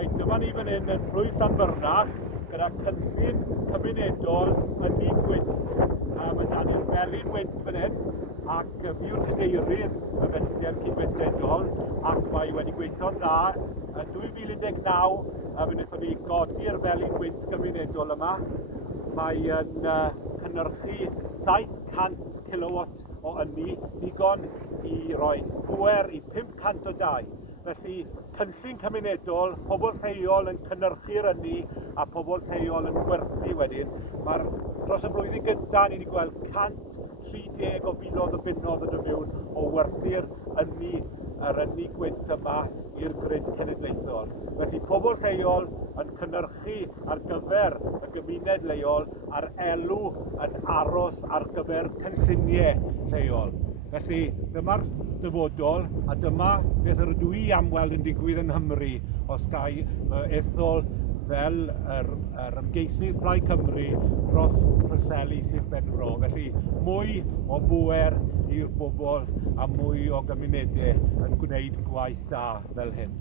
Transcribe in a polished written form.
Reit, dyma ni fan hyn yn Rhwy Llanfyrnach gyda cynllun cymunedol yn ni gwynt. Mae da ni'r felin wynt fan hyn ac fiw'r cadeirydd y fenter cydweithredol ac mae wedi gweithio'n dda. Yn 2019 fe wnaethon ni godi'r felin wynt gymunedol yma. Mae yn cynhyrchu 700 kilowatt o ynni, digon i roi pŵer i 500 o dau. Felly cynllun cymunedol, pobl lleol yn cynhyrchu'r ynni a pobl lleol yn gwerthu wedyn. Dros y flwyddyn gyntaf ni wedi gweld 130 o filoedd o bunnoedd yn y mewn o werthu'r ynni, yr ynni gwynt yma i'r grid cenedlaethol. Felly pobl lleol yn cynhyrchu ar gyfer y gymuned leol a'r elw yn aros ar gyfer cynlluniau lleol. Felly dyma'r dyfodol a dyma beth rydw i am weld yn digwydd yn Nghymru os gai ethol fel yr ymgeisydd Plaid Cymru dros Preseli Sir Benfro. Felly mwy o bŵer i'r bobl a mwy o gymunedau yn gwneud gwaith da fel hyn.